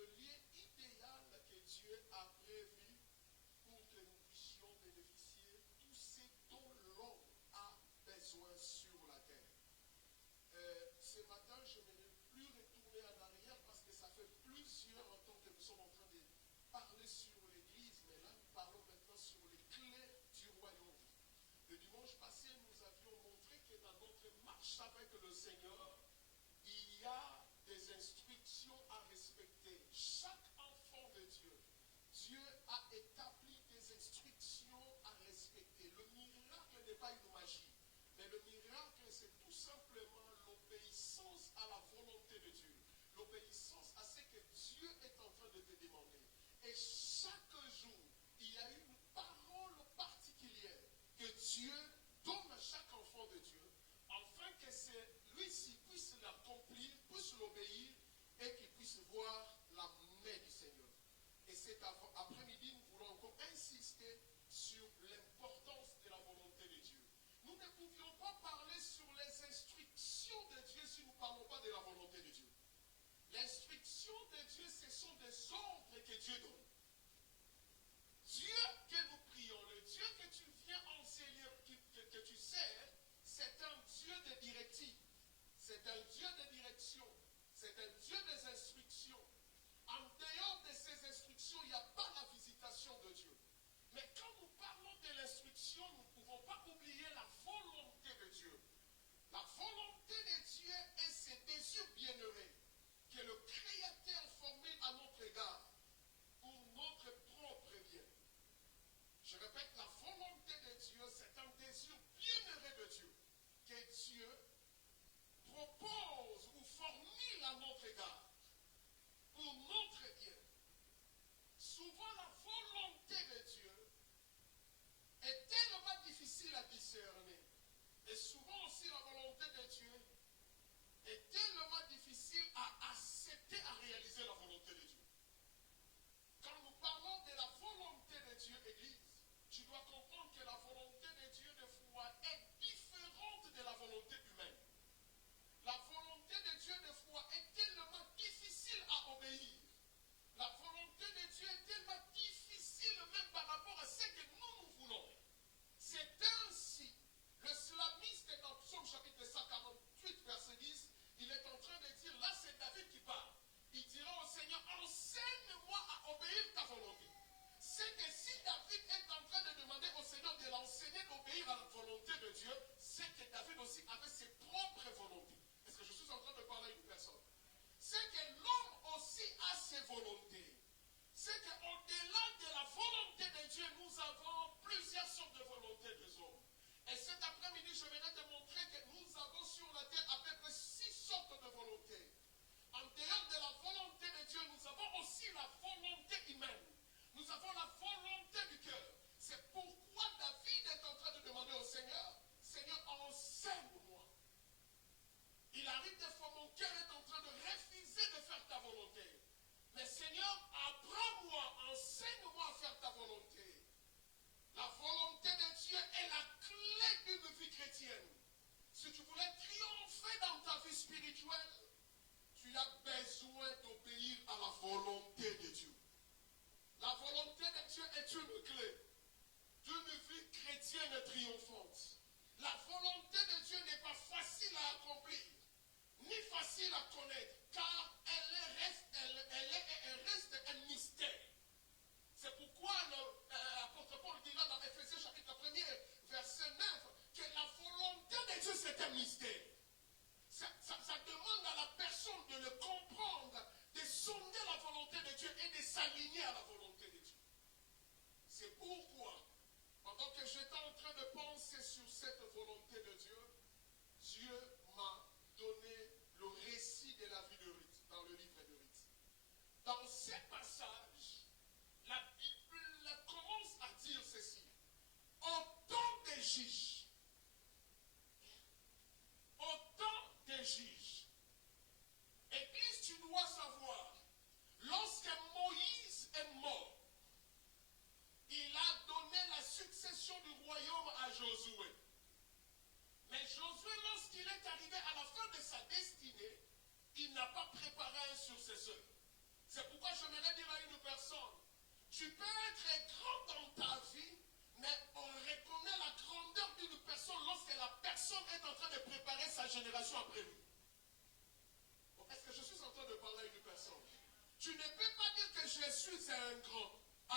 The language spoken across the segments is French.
le lieu idéal que Dieu a prévu pour que nous puissions bénéficier de tout ce dont l'homme a besoin sur la terre. Ce matin, je ne vais plus retourner en arrière parce que ça fait plusieurs temps que nous sommes en train de parler sur l'Église, mais là, nous parlons maintenant sur les clés du royaume. Le dimanche passé, nous avions montré que dans notre marche avec le Seigneur, il y a des instructions à respecter. Chaque enfant de Dieu, Dieu a établi des instructions à respecter. Le miracle n'est pas une magie, mais le miracle, c'est tout simplement l'obéissance à la volonté de Dieu. L'obéissance à ce que Dieu est en train de te demander. Et chaque jour, il y a une parole particulière que Dieu donne à chaque enfant de Dieu, afin que lui-ci puisse l'accomplir, puisse l'obéir et qu'il puisse voir la main du Seigneur. Et cet après-midi, nous voulons encore insister sur l'importance de la volonté de Dieu. Nous ne pouvions pas parler sur les instructions de Dieu si nous ne parlons pas de la volonté de Dieu. L'instruction de Dieu, ce sont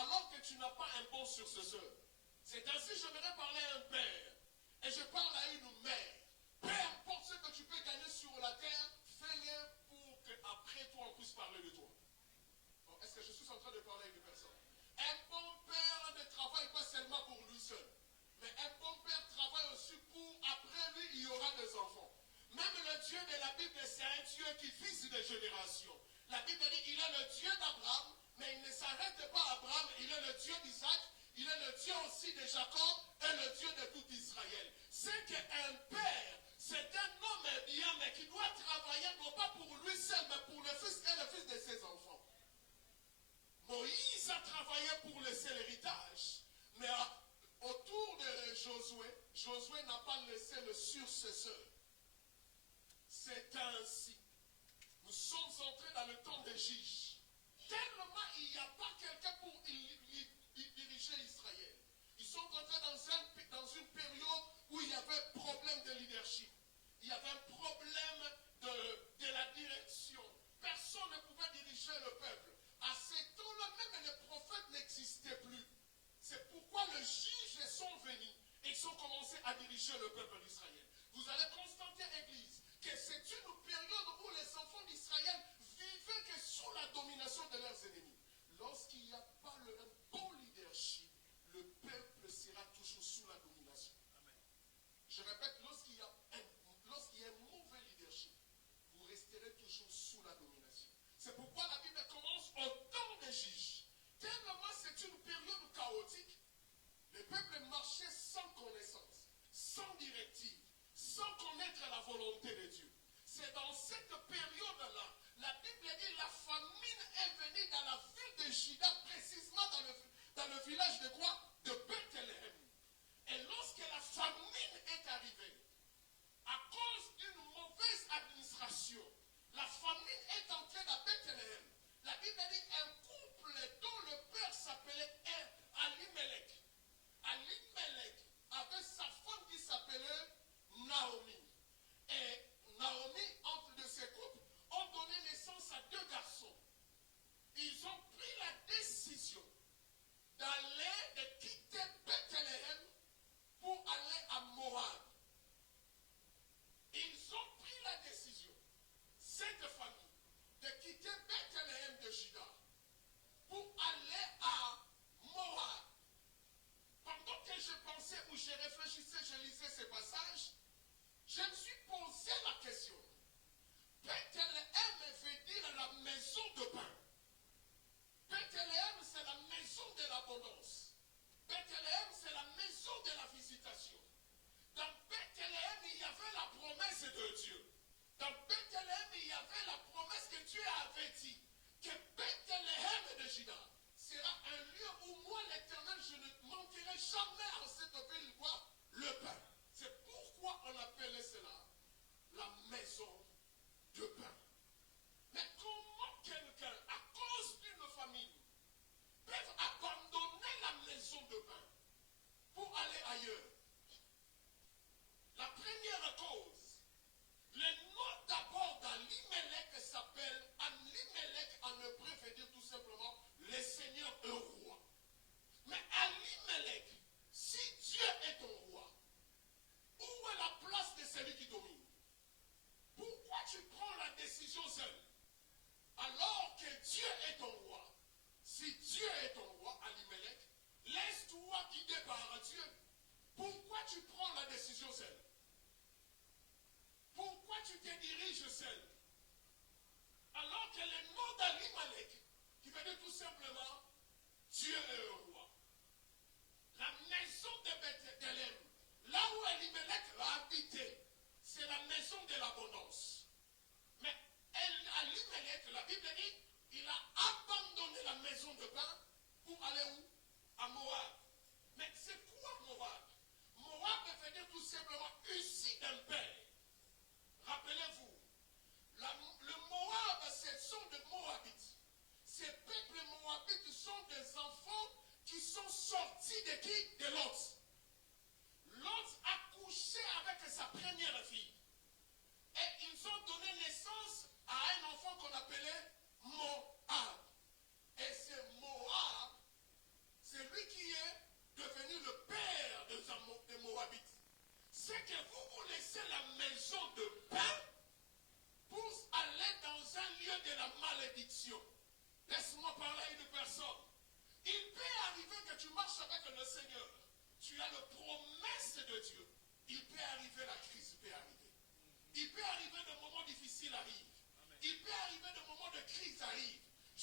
alors que tu n'as pas un bon successeur. C'est ainsi j'aimerais parler à un père et je parle à une mère. Peu importe ce que tu peux gagner sur la terre, fais-le pour qu'après toi on puisse parler de toi. Bon, est-ce que je suis en train de parler à une personne? Un bon père ne travaille pas seulement pour lui seul, mais un bon père travaille aussi pour après lui il y aura des enfants. Même le Dieu de la Bible, c'est un Dieu qui fixe des générations. La Bible dit il est le Dieu d'Abraham, mais il ne s'arrête pas à Abraham, il est le Dieu d'Isaac, il est le Dieu aussi de Jacob et le Dieu de tout Israël. C'est qu'un père, c'est un homme bien, mais qui doit travailler non pas pour lui seul, mais pour le fils et le fils de ses enfants. Moïse a travaillé pour laisser l'héritage, mais autour de Josué, Josué n'a pas laissé le successeur. C'est ainsi. Nous sommes entrés dans le temps des juges. Tellement il n'y a pas quelqu'un pour diriger Israël. Ils sont entrés dans une période où il y avait un problème de leadership. Il y avait un problème de la direction. Personne ne pouvait diriger le peuple. À ces temps-là, même les prophètes n'existaient plus. C'est pourquoi les juges sont venus et ils ont commencé à diriger le peuple d'Israël. Vous allez constater, Église, que c'est une période où les enfants d'Israël vivaient que sous la domination de leurs ennemis. Lorsqu'il n'y a pas un bon leadership, le peuple sera toujours sous la domination. Amen. Je répète, lorsqu'il y a un mauvais leadership, vous resterez toujours sous la domination. C'est pourquoi la Bible commence au temps des juges. Tellement c'est une période chaotique, le peuple marchait sans connaissance, sans directive, sans connaître la volonté de Dieu. C'est dans cette période-là, la Bible dit la famine est venue dans la ville de Juda, précisément dans le village de quoi? De Bethléem. Et lorsque la famine est arrivée, à cause d'une mauvaise administration, la famine est entrée dans Bethléem. La Bible dit un couple dont le père s'appelait Alimelech. Alimelech avait sa femme qui s'appelait Naomi. Et Naomi, entre de ces couples, ont donné naissance à 2 garçons. Ils ont pris la décision d'aller, de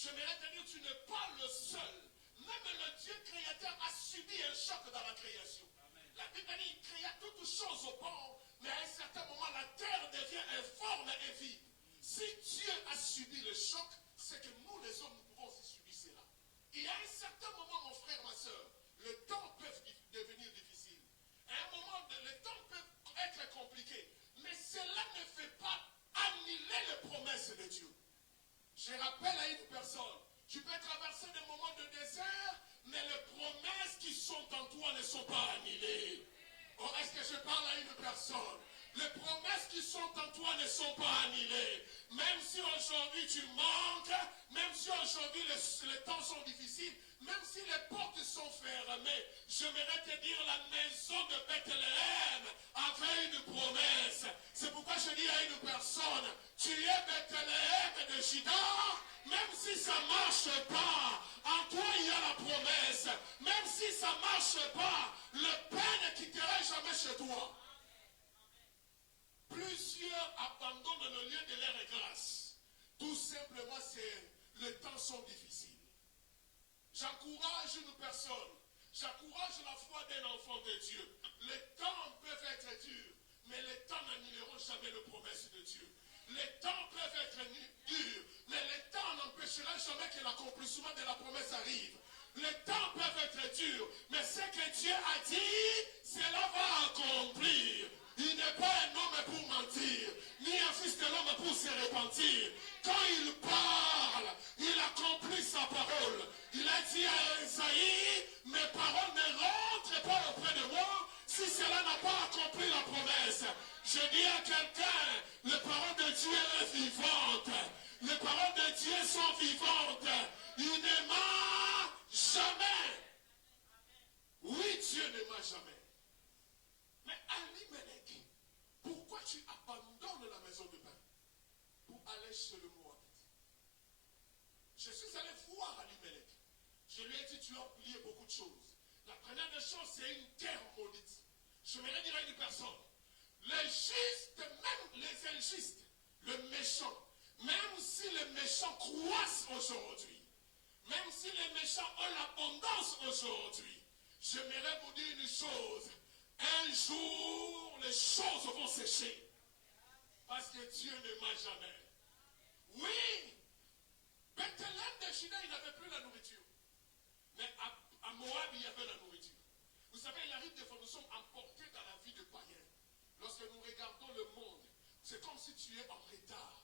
J'aimerais te dire, tu n'es pas le seul. Même le Dieu créateur a subi un choc dans la création. La Bible dit, il créa toutes choses au port, mais à un certain moment, la terre devient informe et vide. Si Dieu a subi le choc, c'est que nous, les hommes, nous pouvons aussi subir cela. Et à un certain moment, mon frère, ma soeur, le temps peut devenir difficile. À un moment, le temps peut être compliqué. Mais cela ne fait pas annuler les promesses de Dieu. Je rappelle à une personne, tu peux traverser des moments de désert, mais les promesses qui sont en toi ne sont pas annulées. Oh, est-ce que je parle à une personne? Les promesses qui sont en toi ne sont pas annulées. Même si aujourd'hui tu manques, même si aujourd'hui les temps sont difficiles, même si les portes sont fermées, j'aimerais te dire, la maison de Bethléem avait une promesse. C'est pourquoi je dis à une personne, tu es Bethléem de Juda, même si ça ne marche pas, en toi il y a la promesse. Même si ça ne marche pas, le pain ne quittera jamais chez toi. Plusieurs abandonnent le lieu de leur grâce. Tout simplement, les temps sont difficiles. J'encourage une personne, j'encourage la foi d'un enfant de Dieu. Les temps peuvent être durs, mais les temps n'annuleront jamais les promesses de Dieu. Les temps peuvent être durs, mais les temps n'empêcheront jamais que l'accomplissement de la promesse arrive. Les temps peuvent être durs, mais ce que Dieu a dit, cela va accomplir. Il n'est pas un homme pour mentir, ni un fils de l'homme pour se repentir. Quand il parle, il accomplit sa parole. Il a dit à Esaïe, mes paroles ne rentrent pas auprès de moi si cela n'a pas accompli la promesse. Je dis à quelqu'un, les paroles de Dieu sont vivantes. Les paroles de Dieu sont vivantes. Il ne ment jamais. Oui, Dieu ne ment jamais. Mais Alimelech, pourquoi tu abandonnes la maison de pain pour aller chez le Moabite? Je suis allé voir Alimelech. Je lui ai dit, tu as oublié beaucoup de choses. La première des choses, c'est une terre maudite. J'aimerais dire à une personne, les justes, même les injustes, le méchant, même si les méchants croissent aujourd'hui, même si les méchants ont l'abondance aujourd'hui, j'aimerais vous dire une chose. Un jour, les choses vont sécher. Parce que Dieu ne ment jamais. Oui, Bethléem de Juda, il n'avait plus la nourriture. Mais à Moab, il y avait la nourriture. Vous savez, il arrive des fois, nous sommes emportés dans la vie de païens. Lorsque nous regardons le monde, c'est comme si tu es en retard.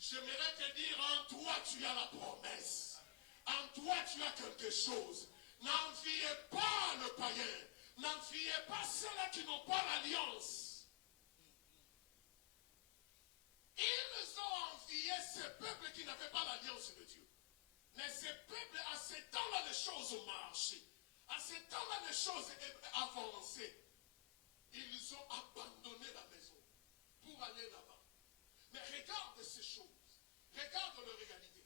J'aimerais te dire, en toi tu as la promesse. En toi tu as quelque chose. N'enviez pas le païen. N'enviez pas ceux-là qui n'ont pas l'alliance. Ils ont envié ces peuples qui n'avaient pas l'alliance de Dieu. Mais ces peuples, à ce temps-là, les choses ont marché. À ce temps-là, les choses ont avancé. Ils ont abandonné la maison pour aller là-bas. Mais regarde ces choses. Regarde leur réalité.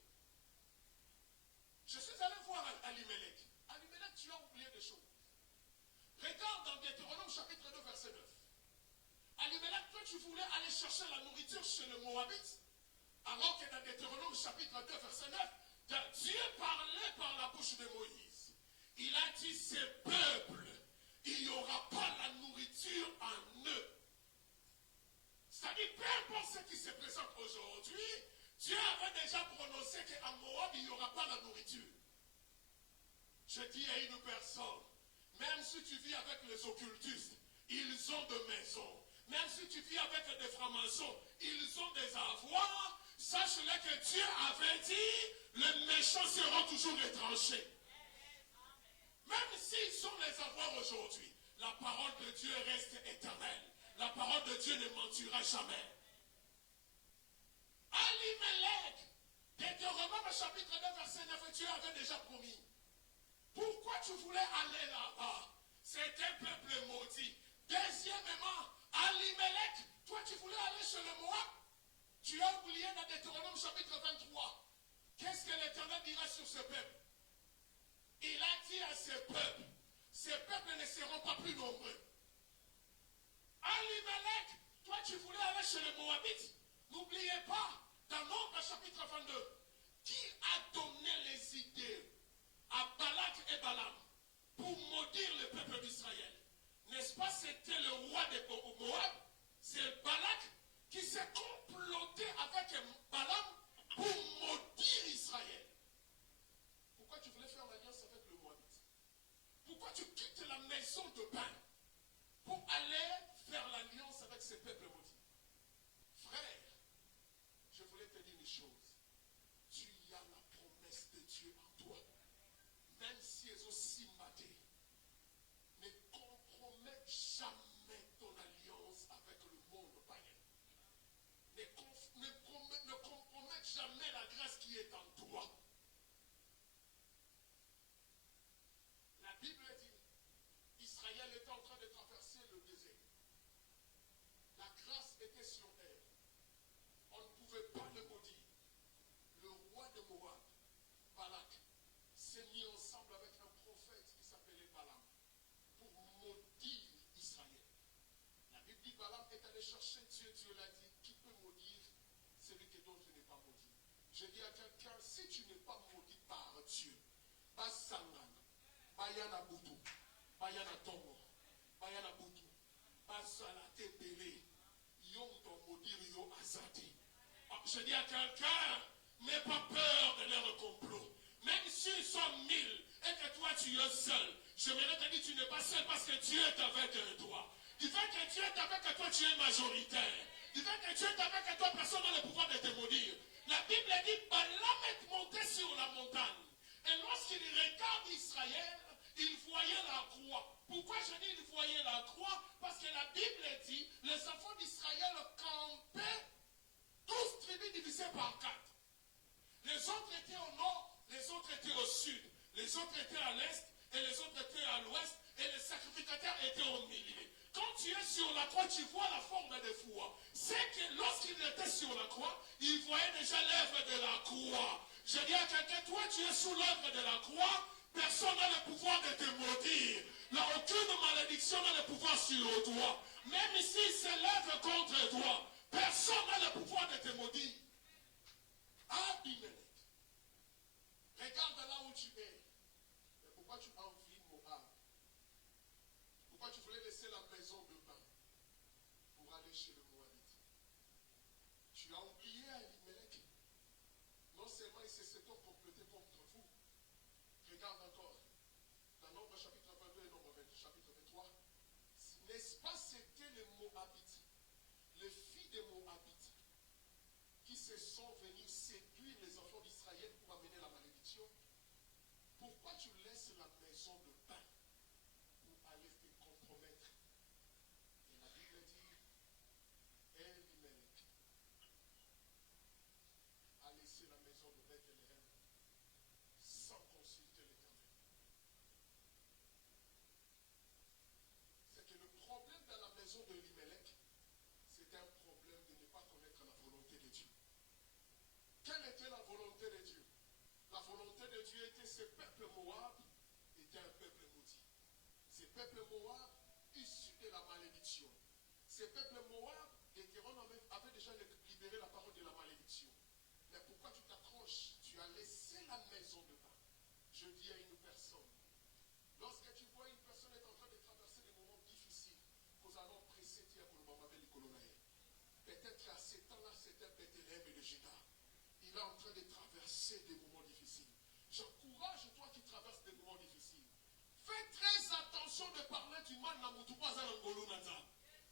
Je suis allé voir Alimelech. Alimelech, tu as oublié des choses. Regarde dans Deutéronome chapitre 2, verset 9. Alimelech, toi, tu voulais aller chercher la nourriture chez le Moabite, alors que dans Deutéronome chapitre 2, verset 9, Dieu parlait par la bouche de Moïse. Il a dit, ces peuples, il n'y aura pas la nourriture en eux. C'est-à-dire, peu importe ce qui se présente aujourd'hui, Dieu avait déjà prononcé qu'à Moab, il n'y aura pas la nourriture. Je dis à une personne, même si tu vis avec les occultistes, ils ont des maisons. Même si tu vis avec des francs-maçons, ils ont des avoirs. Sache-le que Dieu avait dit, les méchants seront toujours retranchés. Même s'ils ont les avoirs aujourd'hui, la parole de Dieu reste éternelle. La parole de Dieu ne mentira jamais. Alimelech, Deutéronome chapitre 2, verset 9, Dieu avait déjà promis. Pourquoi tu voulais aller là-bas? C'est un peuple maudit. Deuxièmement, Alimelech, toi tu voulais aller chez le Moab. Tu as oublié dans Deutéronome chapitre 23. Qu'est-ce que l'Éternel dira sur ce peuple? Il a dit à ces peuples ne seront pas plus nombreux. Alimelech, chez les Moabites, n'oubliez pas, dans Nombre chapitre 22, qui a donné les idées à Balak et Balaam pour maudire le peuple d'Israël? N'est-ce pas, c'était le roi de Moab? C'est Balak qui s'est comploté avec Balaam pour maudire Israël. Pourquoi tu voulais faire l'alliance avec le Moabite? Pourquoi tu quittes la maison de pain pour aller faire l'alliance avec ces peuples maudits? Frère, je voulais te dire une chose. Tu as la promesse de Dieu en toi. Même si elles sont si matées, ne compromets jamais ton alliance avec le monde païen. Ne compromets jamais la grâce qui est en toi. La Bible dit, Israël était en train de traverser le désert. La grâce était sur elle. On ne pouvait pas le maudire. Le roi de Moab, Balak, s'est mis ensemble avec un prophète qui s'appelait Balaam pour maudire Israël. La Bible dit, Balaam est allé chercher Dieu. Dieu l'a dit, qui peut maudire celui dont je n'ai pas maudit? Je dis à quelqu'un, si tu n'es pas maudit par Dieu, pas Sangana, Bayana Boutou, Bayana Tomo, Bayana Boutou, pas Salate Belé, Yom ton maudire Yo Azadi. Je dis à quelqu'un, n'aie pas peur de leur complot. Même s'ils sont 1000 et que toi tu es seul, je me te dire tu n'es pas seul parce que Dieu est avec toi. Du fait que Dieu est avec toi, tu es majoritaire. Du fait que Dieu est avec toi, personne n'a le pouvoir de te maudire. La Bible dit, Balaam est monté sur la montagne. Et lorsqu'il regarde Israël, il voyait la croix. Pourquoi je dis il voyait la croix? Parce que la Bible dit, les enfants d'Israël campaient 12 tribus divisées par 4. Les autres étaient au nord, les autres étaient au sud, les autres étaient à l'est et les autres étaient à l'ouest et les sacrificateurs étaient au milieu. Quand tu es sur la croix, tu vois la forme des foi. C'est que lorsqu'il était sur la croix, il voyait déjà l'œuvre de la croix. Je dis à quelqu'un, toi tu es sous l'œuvre de la croix, personne n'a le pouvoir de te maudire. Là, aucune malédiction n'a le pouvoir sur toi. Même s'il s'élève contre toi, personne n'a le pouvoir de te maudire. Abimelech, regarde là où tu es. Mais pourquoi tu envies Moab? Pourquoi tu voulais laisser la maison de pain pour aller chez le Moabite? Tu as oublié Abimelech. Non seulement il s'est comploté contre vous. Regarde encore. Dans Nombre chapitre 22 et Nombre chapitre 23. N'est-ce pas c'était les Moabites, les filles des Moabites, qui se sont venus séduire les enfants d'Israël pour amener la malédiction? Pourquoi tu laisses la maison de pain pour aller te compromettre? Et la Bible dit, Elimelech a laissé la maison de Bethléem sans consulter l'Éternel. C'est que le problème dans la maison de Elimelech, c'était un problème de ne pas connaître la volonté de Dieu. Quelle était la volonté de Dieu? La volonté de Dieu était ce peuple Moab était un peuple maudit. Ce peuple Moab issu de la malédiction. Ce peuple Moab, Deutéronome avait déjà libéré la parole de la malédiction. Mais pourquoi tu t'accroches? Tu as laissé la maison de pain. Je dis à une personne, lorsque tu vois une personne est en train de traverser des moments difficiles, nous allons précéder à peut-être qu'à ce temps-là, c'était Bethléem et le Juda. Il est en train de traverser des moments difficiles. J'encourage toi qui traverses des moments difficiles. Fais très attention de parler du mal à Moutoubaza Ngolunata.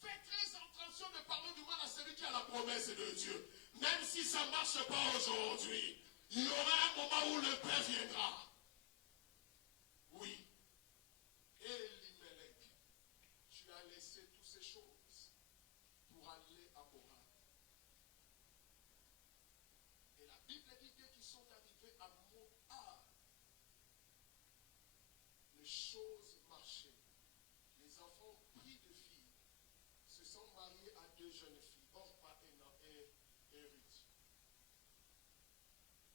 Fais très attention de parler du mal à celui qui a la promesse de Dieu. Même si ça ne marche pas aujourd'hui, il y aura un moment où le Père viendra. Oui. Elimelech, tu as laissé toutes ces choses pour aller à Moab. Et la Bible dit dès qu'ils sont arrivés à Moab, les choses marchaient. Les enfants pris de filles se sont mariés à deux jeunes filles, Orpa et Ruth.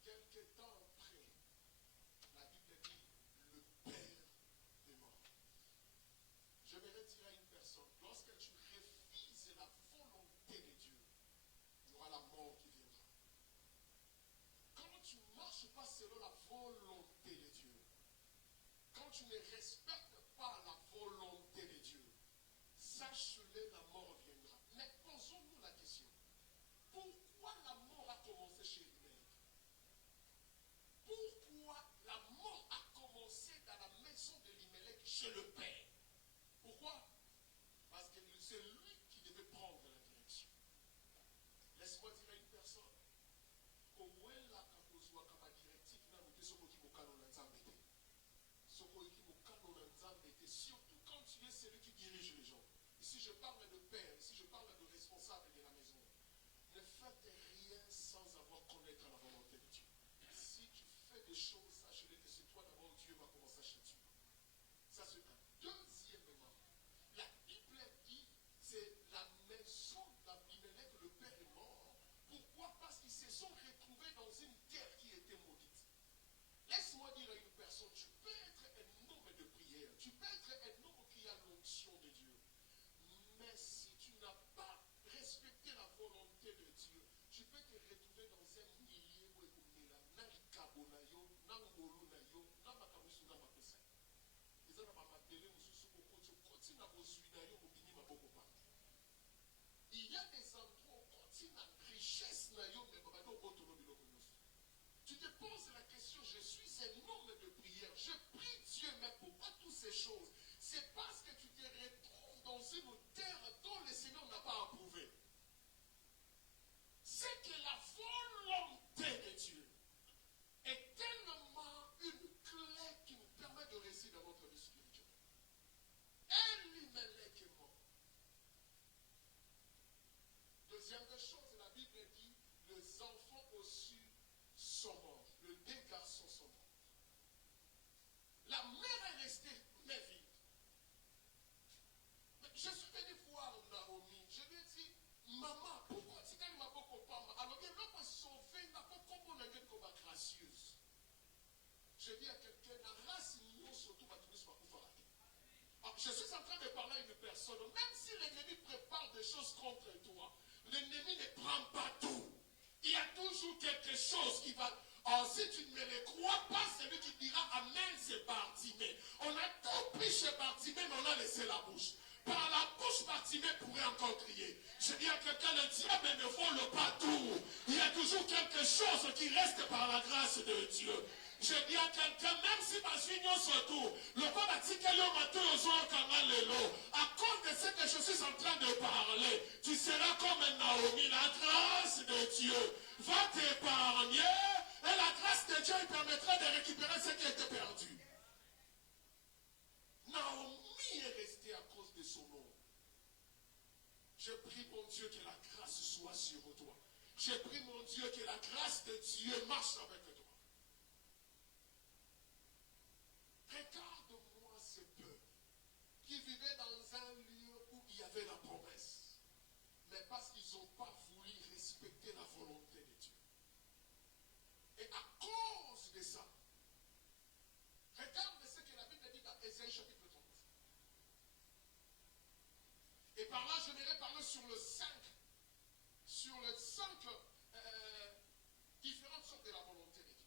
Quelque temps après, la Bible dit le père est mort. Je vais dire à une personne, lorsque tu refuses la volonté de Dieu, tu ne respectes pas la volonté de Dieu, sache-le, la mort viendra. Mais posons-nous la question. Pourquoi la mort a commencé chez Elimelech? Pourquoi la mort a commencé dans la maison d'Elimelech chez le père? Pourquoi? Parce que c'est lui qui devait prendre la direction. Laisse-moi dire à une personne, surtout quand tu es celui qui dirige les gens. Ici je parle de père, ici je parle de responsable de la maison. Ne faites rien sans avoir connaître la volonté de Dieu. Si tu fais des choses, sache-le que c'est toi d'abord, Dieu va commencer à chez toi. Ça c'est un. Deuxièmement, la Bible dit, c'est la maison d'Abimelech, le père est mort. Pourquoi? Parce qu'ils se sont retrouvés dans une terre qui était maudite. Laisse-moi dire à une personne, tu peux être un homme de prière, tu peux être un homme qui a l'onction de Dieu. Mais si tu n'as pas respecté la volonté de Dieu, tu peux te retrouver dans un milieu où il y a Nalikabonayo, Nangolunayo, Namakamusunamapesa. Il y a des endroits où on continue la richesse. Tu te poses la question, je suis un homme de prière, je prie Dieu, mais pourquoi toutes ces choses? C'est parce que tu te retrouves dans une terre dont le Seigneur n'a pas approuvé. C'est que la volonté de Dieu est tellement une clé qui nous permet de réussir dans notre vie spirituelle. Elimelech est mort. Deuxième des choses, la Bible dit, les enfants aussi sont morts. Les deux garçons sont morts. La mère est restée mais vide. Mais je suis venu voir Naomi. Je lui ai dit, maman, pourquoi tu t'aimes ma beaucoup pas? Alors, il y a l'homme sauvé, n'a pas comme on a dit comme gracieuse. Je dis à quelqu'un, la race nous surtout va tous pas pouvoir arrêter. Je suis en train de parler à une personne, même si l'ennemi prépare des choses contre toi, l'ennemi ne prend pas tout. Il y a toujours quelque chose qui va... Oh, si tu ne le crois pas, celui qui dira Amen, c'est Bartimée. On a tout pris chez Bartimée, mais on a laissé la bouche. Par la bouche, Bartimée pourrait encore crier. Je dis à quelqu'un, le diable ne vole pas tout. Il y a toujours quelque chose qui reste par la grâce de Dieu. Je dis à quelqu'un, même si ma union surtout, le corps a dit qu'elle est matin aux jours, à cause de ce que je suis en train de parler, tu seras comme un Naomi. La grâce de Dieu va t'épargner et la grâce de Dieu permettra de récupérer ce qui était perdu. Naomi est restée à cause de son nom. Je prie mon Dieu que la grâce soit sur toi. Je prie mon Dieu que la grâce de Dieu marche avec toi. Regarde-moi ces peuples qui vivaient dans un lieu où il y avait la promesse. Mais parce qu'ils n'ont pas voulu respecter la volonté de Dieu. Et à cause de ça, regarde ce que la Bible dit dans Ésaïe chapitre 30. Et par là, j'aimerais parler sur les cinq différentes sortes de la volonté de Dieu.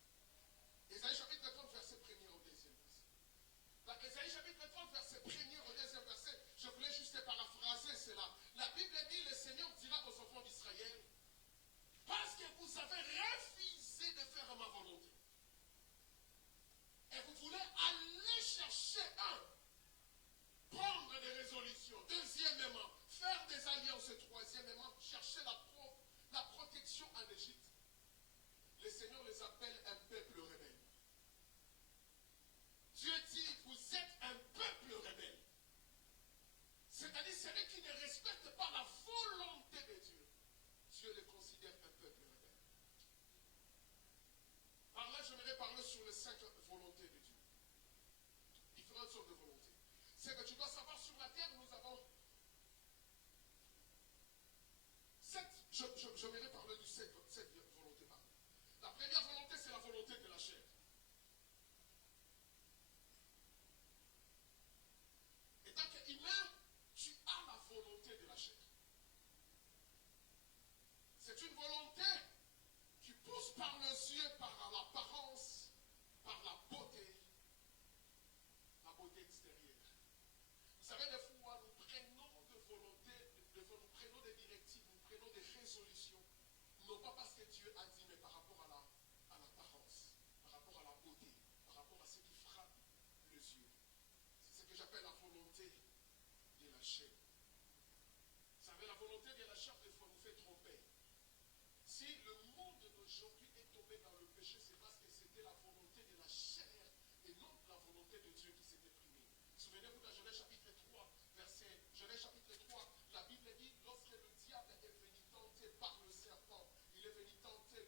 Venez vous dans Genèse chapitre 3, verset, Genèse chapitre 3, la Bible dit, lorsque le diable est venu tenter par le serpent, il est venu tenter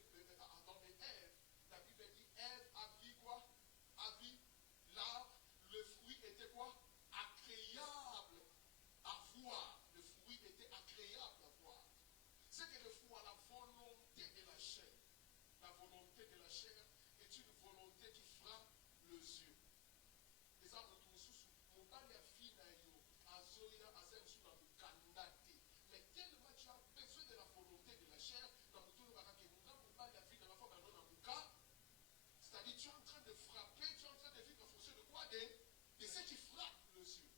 Adam et Ève, la Bible dit, Ève a vu quoi? A vu l'arbre, le fruit était quoi? Agréable à voir. Le fruit était agréable à voir. C'est que le fruit a la volonté de la chair. La volonté de la chair est une volonté qui frappe les yeux. Les hommes nous mobali ya fille na yo azoya aza sur la mukandate. Mais tellement tu as besoin de la volonté de la chair, dans le tour de la mobali ya fille dans la forme d'un muka. C'est-à-dire tu es en train de frapper, tu es en train de vivre en fonction de quoi? De ce qui frappe les yeux.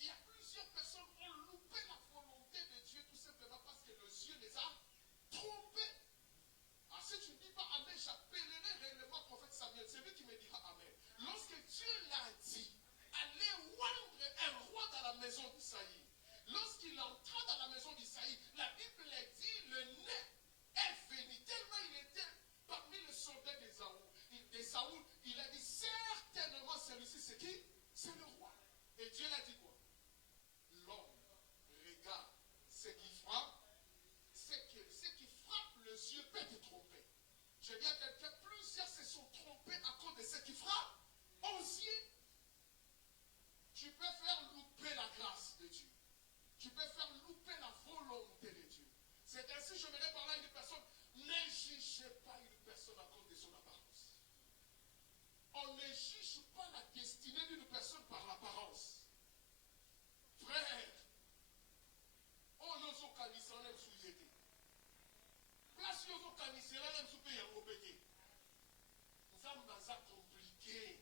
Il y a plusieurs personnes qui ont loupé la volonté de Dieu tout simplement parce que le Dieu les a trompés. Alors si tu ne dis pas Amen, j'appellerai réellement le prophète Samuel. C'est lui qui me dira Amen. Lorsque Dieu l'a dit, allez oindre un roi dans la maison d'Isaïe. Lorsqu'il entra dans la maison d'Isaïe, la Bible dit, le nez est venu. Tellement il était parmi les soldats de Saoul, il a dit, certainement celui-ci c'est qui? C'est le roi. Et Dieu l'a dit quoi? L'homme regarde ce qui frappe, ce qui frappe les yeux peut te tromper. Je dis à quelqu'un, plusieurs se sont trompés à cause de ce qui frappe aux yeux. Tu peux faire louper la grâce de Dieu. Tu peux faire louper la volonté de Dieu. C'est ainsi, je verrai par là une personne, ne jugez pas une personne à cause de son apparence. On ne juge pas la destinée d'une personne par l'apparence. Frère, on nous organise en souillé. Place nous organise en souillé en opété. Nous avons compliqué.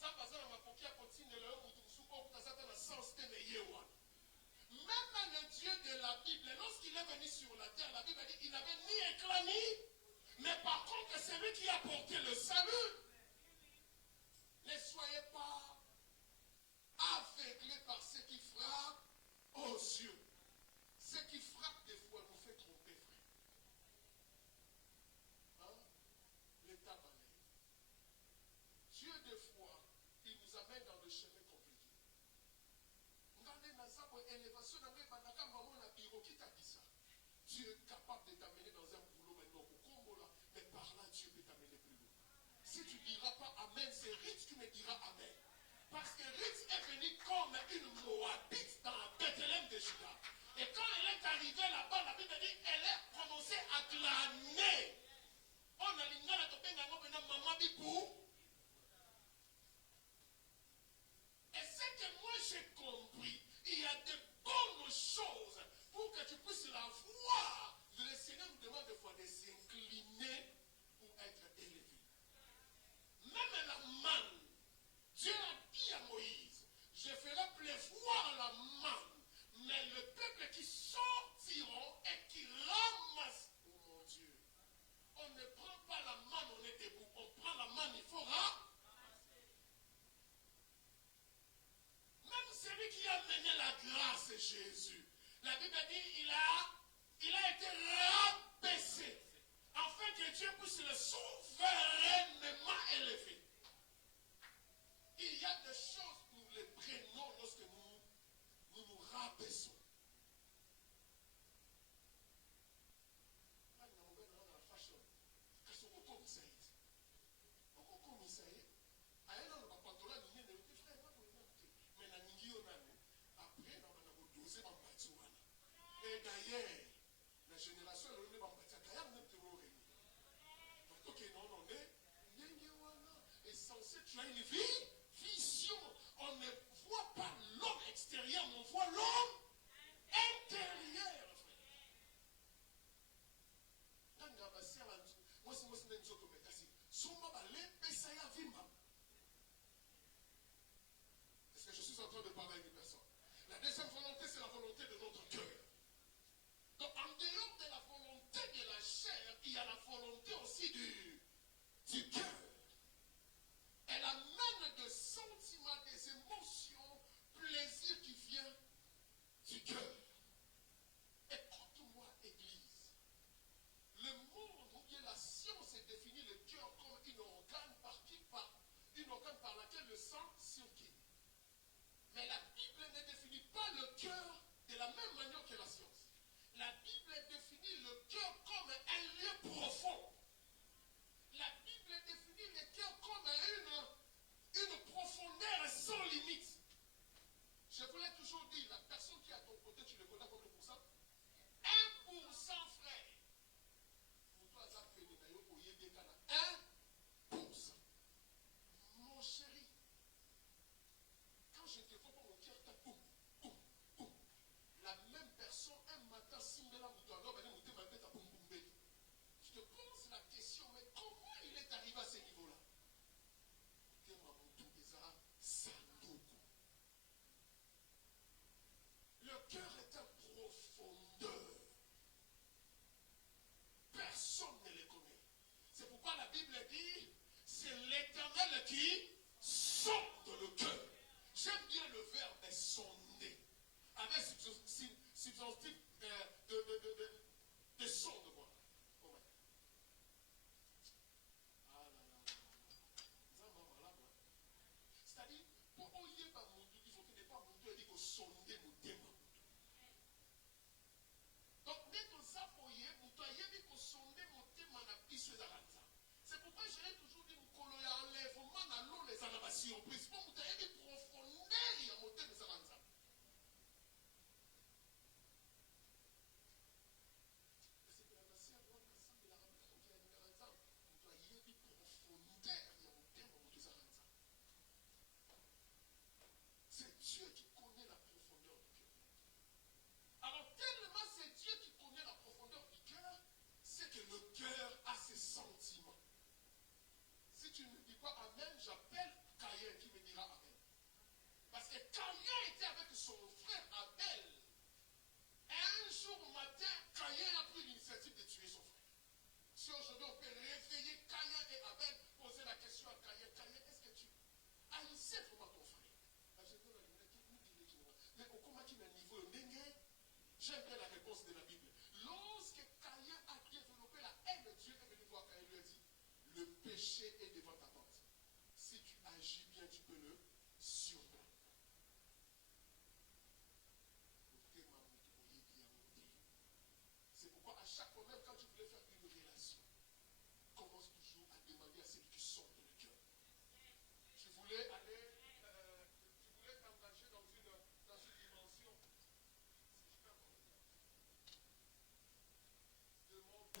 Nous avons apporté à continuer le sens de même le Dieu de la Bible, lorsqu'il est venu sur la terre, la Bible dit qu'il n'avait ni éclat ni, mais par contre c'est lui qui a porté le salut. Ne soyez pas aveuglés par ce qui frappe aux yeux. Ce qui frappe des fois nous fait tromper, frère. Hein? L'état balai. Dieu, des fois, il nous amène dans des chemins compliqués. Regardez dans sa élévation, qui t'a dit ça? Dieu est capable de t'amener dans un boulot maintenant au Congo là, mais par là Dieu peut t'amener plus loin. Si tu ne diras pas Amen, c'est Ruth qui me dira Amen. Parce que Ruth est venue comme une Moabite dans Bethléem de Juda. Et quand elle est arrivée là-bas, la Bible dit elle a commencé à glaner. On a l'ingala tobenga ngopena maman bipou. Et c'est que moi j'ai compris, il y a de bonnes choses pour que tu puisses la voir. Le Seigneur nous demande des fois de s'incliner pour être élevé. Même la manne, Dieu a dit à Moïse, je ferai pleuvoir la manne, mais le peuple qui sortiront et qui ramasse, oh mon Dieu, on ne prend pas la manne, on est debout, on prend la manne, il faut ramasser. Même celui qui a mené la grâce, Jésus, la Bible dit il a été rabaissé afin que Dieu puisse le souverainement élever. Il y a des choses que nous les prenons lorsque nous rabaissons. Et d'ailleurs, la génération est censé, tu as une vision. On ne voit pas l'homme extérieur, on voit l'homme intérieur. Est-ce que je suis en train de parler à une personne? La deuxième volonté, c'est la volonté de notre cœur. Donc, en dehors de la volonté de la chair, il y a la volonté aussi du cœur. Elle amène des sentiments, des émotions, plaisir qui vient du cœur. Écoute-moi, Église. Le monde ou bien la science définit le cœur comme un organe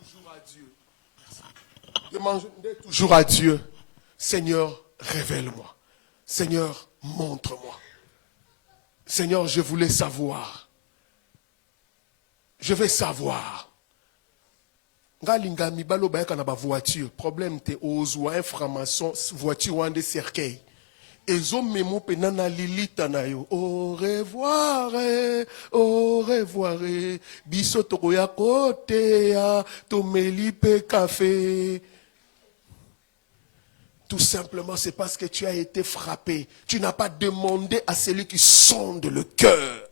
toujours à Dieu. Demandez toujours à Dieu, Seigneur, révèle-moi. Seigneur, montre-moi. Seigneur, je voulais savoir. Je vais savoir. Ngalinga mibalo bayaka na ba voiture. Problème te ozwa information voiture wande cercueil. Ezo memo penana lilita na yo. Au revoir, au revoir. Biso toko ya kote ya tomeli pe café. Tout simplement, c'est parce que tu as été frappé. Tu n'as pas demandé à celui qui sonde le cœur.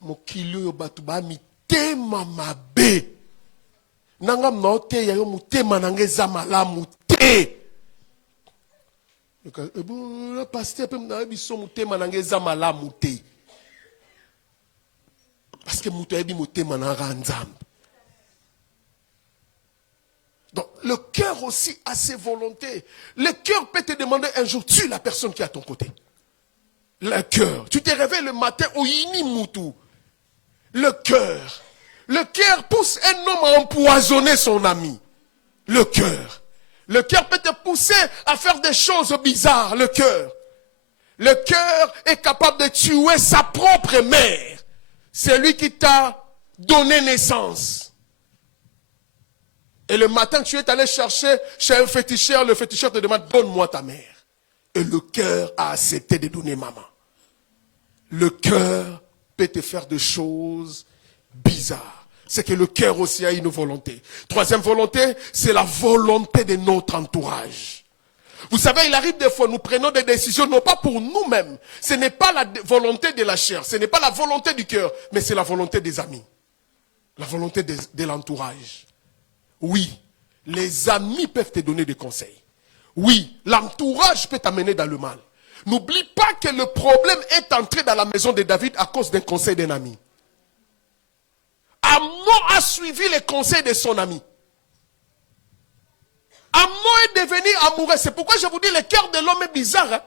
Mokili yo batuba mitema mabe. Nanga mnote ya yo mutema nangeza malamu te. Le pasteur peut me dire mutema nangeza malamu te. Parce que mutema mutema nanga nzambe. Donc, le cœur aussi a ses volontés. Le cœur peut te demander un jour, tue la personne qui est à ton côté. Le cœur. Tu te réveilles le matin au Yinimutu. Le cœur. Le cœur pousse un homme à empoisonner son ami. Le cœur. Le cœur peut te pousser à faire des choses bizarres. Le cœur. Le cœur est capable de tuer sa propre mère. C'est lui qui t'a donné naissance. Et le matin, tu es allé chercher chez un féticheur, le féticheur te demande, donne-moi ta mère. Et le cœur a accepté de donner maman. Le cœur peut te faire des choses bizarres. C'est que le cœur aussi a une volonté. Troisième volonté, c'est la volonté de notre entourage. Vous savez, il arrive des fois, nous prenons des décisions, non pas pour nous-mêmes. Ce n'est pas la volonté de la chair, ce n'est pas la volonté du cœur, mais c'est la volonté des amis. La volonté de l'entourage. Oui, les amis peuvent te donner des conseils. Oui, l'entourage peut t'amener dans le mal. N'oublie pas que le problème est entré dans la maison de David à cause d'un conseil d'un ami. Amnon a suivi les conseils de son ami. Amnon est devenu amoureux. C'est pourquoi je vous dis, le cœur de l'homme est bizarre. Hein?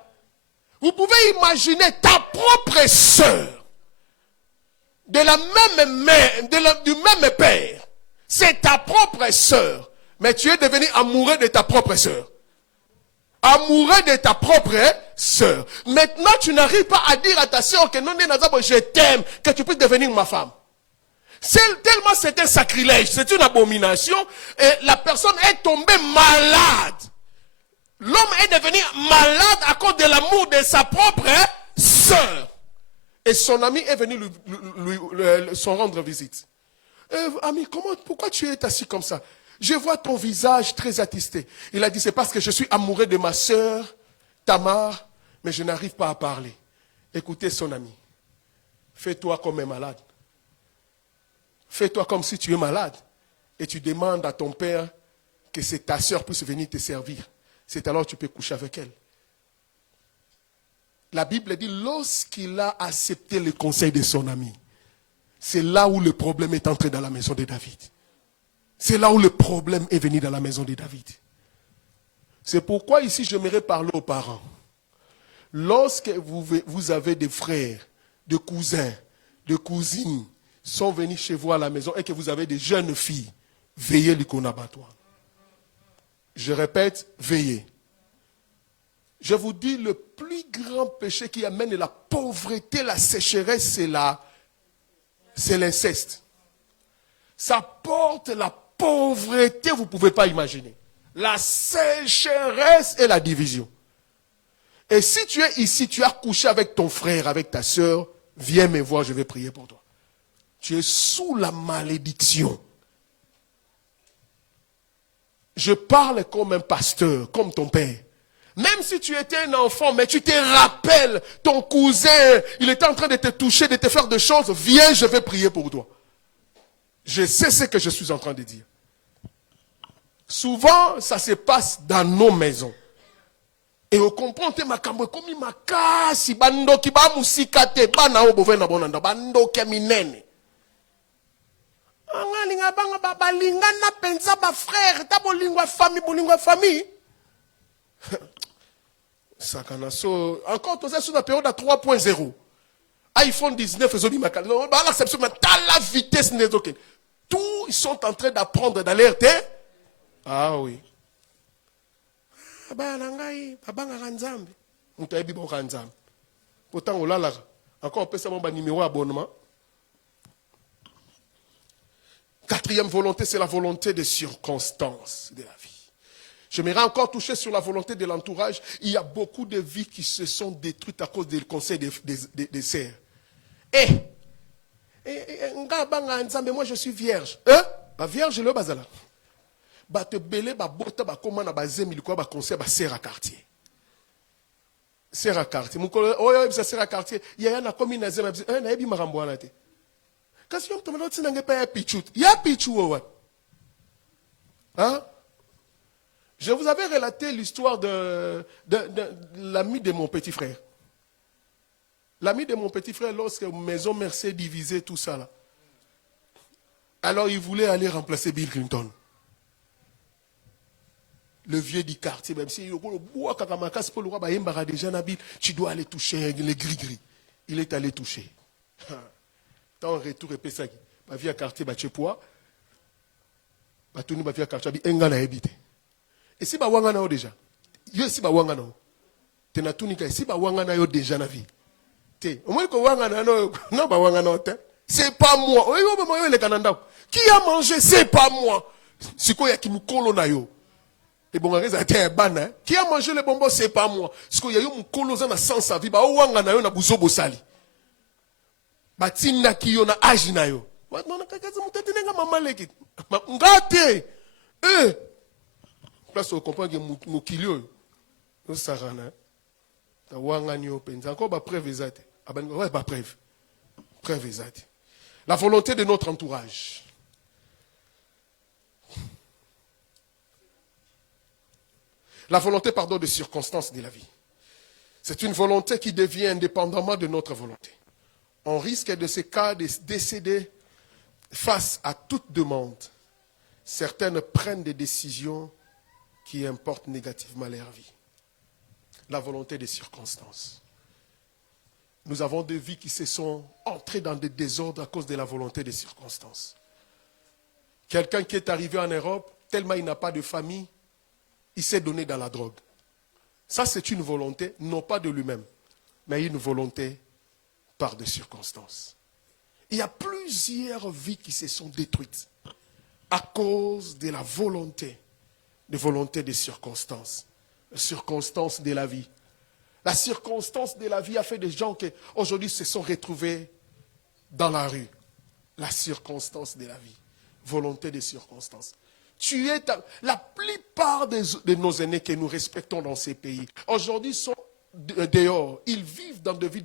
Vous pouvez imaginer ta propre sœur, de la même mère, du même père. C'est ta propre sœur. Mais tu es devenu amoureux de ta propre sœur. Amoureux de ta propre sœur. Maintenant, tu n'arrives pas à dire à ta sœur que non, je t'aime, que tu puisses devenir ma femme. Tellement c'est un sacrilège, c'est une abomination. Et la personne est tombée malade. L'homme est devenu malade à cause de l'amour de sa propre sœur. Et son ami est venu son rendre visite. Ami, pourquoi tu es assis comme ça? Je vois ton visage très attristé. Il a dit, c'est parce que je suis amoureux de ma sœur, Tamar, mais je n'arrive pas à parler. Écoutez son ami. Fais-toi comme un malade. Fais-toi comme si tu es malade. Et tu demandes à ton père que ta sœur puisse venir te servir. C'est alors que tu peux coucher avec elle. La Bible dit, lorsqu'il a accepté le conseil de son ami, c'est là où le problème est entré dans la maison de David. C'est là où le problème est venu dans la maison de David. C'est pourquoi ici j'aimerais parler aux parents. Lorsque vous avez des frères, des cousins, des cousines sont venus chez vous à la maison et que vous avez des jeunes filles, veillez l'iconabatoire. Je répète, veillez. Je vous dis, le plus grand péché qui amène la pauvreté, la sécheresse, c'est l'inceste. Ça porte la pauvreté, vous ne pouvez pas imaginer. La sécheresse et la division. Et si tu es ici, tu as couché avec ton frère, avec ta soeur, viens me voir, je vais prier pour toi. Tu es sous la malédiction. Je parle comme un pasteur, comme ton père. Même si tu étais un enfant, mais tu te rappelles, ton cousin, il était en train de te toucher, de te faire des choses, viens, je vais prier pour toi. Je sais ce que je suis en train de dire. Souvent, ça se passe dans nos maisons. Et on comprend que makambo komi makasi bando ki ba musika te bana o bovena bonanda bando ke minene. Angalinga banga baba lingana penza ba frère ta bolingwa famille. Sakana so encore tous sur la période à 3.0. iPhone 19 ezoli makala. Ba l'acception ta la vitesse nezoke. Tout ils sont en train d'apprendre dans leur terre. Ah oui. Pourtant, encore on peut savoir un numéro d'abonnement. Quatrième volonté, c'est la volonté des circonstances de la vie. J'aimerais encore toucher sur la volonté de l'entourage. Il y a beaucoup de vies qui se sont détruites à cause des conseils des sœurs. Moi je suis vierge. Ba vierge le bazala. Ba te belé ba bota ba koma na ba zemi likwa ba conseil ba sœur à quartier. Sœur à quartier. Mukolo oyo bisa sœur à quartier. Ya na komi na zemi na ebi marambo ana te. Kasi yom tomano tina nge pa ya pichut. Ya pichu wa. Hein? Je vous avais relaté l'histoire de l'ami de mon petit frère. L'ami de mon petit frère, lorsque Maison Mercier divisait tout ça là. Alors il voulait aller remplacer Bill Clinton. Le vieux du quartier, même si tu dois aller toucher les gris-gris. Il est allé toucher. Tant en retour, il ça. Ma vie à quartier, ma chepoa. Ma tournée, ma vie à quartier, engana habité. Et si ba wanga na déjà. Yo si ba wanga na. Te na tunika si ba wanga na yo déjà na vie. Te, au moins ko wanga na no ba wanga na te. C'est pas moi. Qui a mangé? C'est pas moi. C'est quoi qui me colle na yo? Et bon, qui a mangé les bonbons? C'est pas moi. C'est quoi y a eu mon colo na sans sa vie. Ba wanga na yo na buzo bosali. Ba tinna ki yo na âge na yo. Maintenant na kakaza mutete nga mama leki. Ngate. Place au comprendre que mukilio yo sarana. Ta wanga ni openza. Encore ba preuve ezate. Ouais, ba preuve. Preuve ezate. La volonté de notre entourage. La volonté, pardon, de circonstances de la vie. C'est une volonté qui devient indépendamment de notre volonté. On risque de ces cas de décéder face à toute demande. Certaines prennent des décisions qui importent négativement leur vie. La volonté des circonstances. Nous avons des vies qui se sont entrées dans des désordres à cause de la volonté des circonstances. Quelqu'un qui est arrivé en Europe, tellement il n'a pas de famille, il s'est donné dans la drogue. Ça, c'est une volonté, non pas de lui-même, mais une volonté par des circonstances. Il y a plusieurs vies qui se sont détruites à cause de la volonté des circonstances. Les circonstances de la vie. La circonstance de la vie a fait des gens qui aujourd'hui se sont retrouvés dans la rue. La circonstance de la vie. Volonté des circonstances. La plupart de nos aînés que nous respectons dans ces pays, aujourd'hui sont dehors. Ils vivent dans des vies